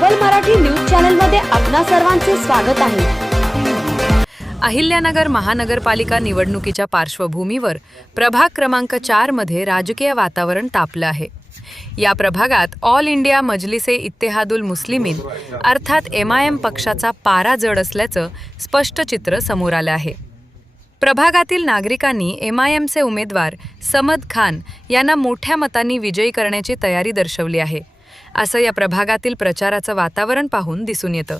सबल Marathi news channel मध्ये आपणा सर्वांचे स्वागत आहे। अहिल्यानगर महानगरपालिका निवडणुकीच्या पार्श्वभूमीवर प्रभाग क्रमांक 4 मध्ये राजकीय वातावरण तापलं आहे। या प्रभागात ऑल इंडिया मजलिसे इत्तेहादुल मुस्लिमीन अर्थात MIM पक्षाचा पारा जड असल्याचं स्पष्ट चित्र समोर आलं आहे। प्रभागातील नागरिकांनी MIMचे उमेदवार समद खान यांना मोठ्या मतांनी विजयी करण्याची तयारी दर्शवली आहे, असं या प्रभागातील प्रचाराचं वातावरण पाहून दिसून येतं।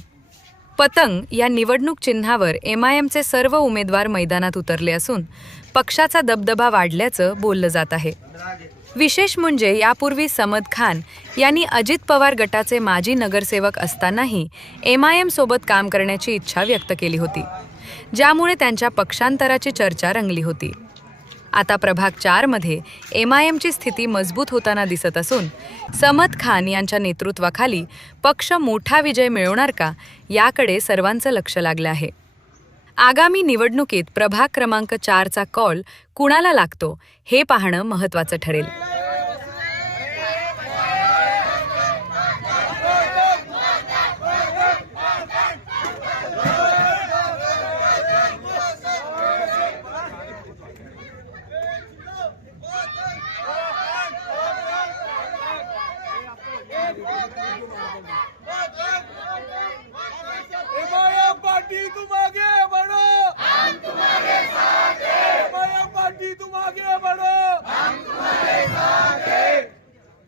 पतंग या निवडणूक चिन्हावर MIMचे सर्व उमेदवार मैदानात उतरले असून पक्षाचा दबदबा वाढल्याचं बोललं जात आहे। विशेष म्हणजे यापूर्वी समद खान यांनी अजित पवार गटाचे माजी नगरसेवक असतानाही MIM सोबत काम करण्याची इच्छा व्यक्त केली होती, ज्यामुळे त्यांच्या पक्षांतराची चर्चा रंगली होती। आता प्रभाग 4 मध्ये MIMची स्थिती मजबूत होताना दिसत असून समद खान यांच्या नेतृत्वाखाली पक्ष मोठा विजय मिळवणार का याकडे सर्वांचं लक्ष लागलं आहे। आगामी निवडणुकीत प्रभाग क्रमांक 4चा कॉल कुणाला लागतो हे पाहणं महत्त्वाचं ठरेल।